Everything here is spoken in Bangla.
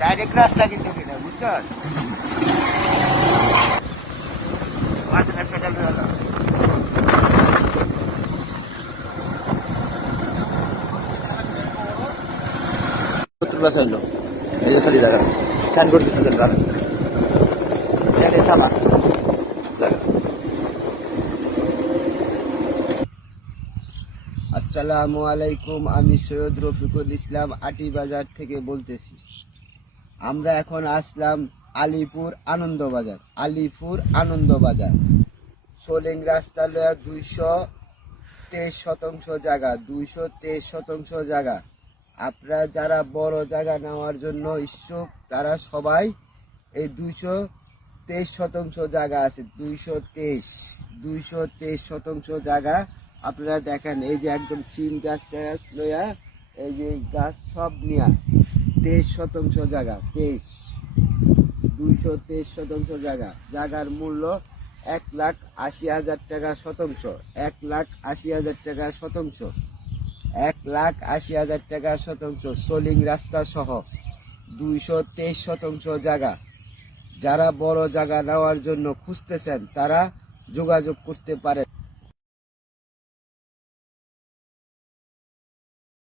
ডাইরেক্ট রাস্তা কিন্তু কিনা বুঝছ এই যে খালি জায়গা স্ট্যান্ড করতেছে থামা আসসালামু আলাইকুম। আমি সৈয়দ রফিকুল ইসলাম আটি বাজার থেকে বলতেছি। আমরা এখন আসলাম আলিপুর আনন্দবাজার সোলিং রাস্তা লয়া 223 জায়গা 223 জায়গা। আপনারা যারা বড় জায়গা নেওয়ার জন্য ইচ্ছুক তারা সবাই এই 223 জায়গা আছে। 223 জায়গা আপনারা দেখেন। এই যে একদম সিম গাছ টাছ লইয়া এই যে গাছ সব নিয়া 23 জায়গা 223 জায়গা। জায়গার মূল্য 1,80,000 টাকা শতাংশ। 1,80,000 টাকা শতাংশ। 1,80,000 টাকা শতাংশ সোলিং রাস্তা সহ 223 জায়গা। যারা বড় জায়গা নেওয়ার জন্য খুঁজতেছেন তারা যোগাযোগ করতে পারেন।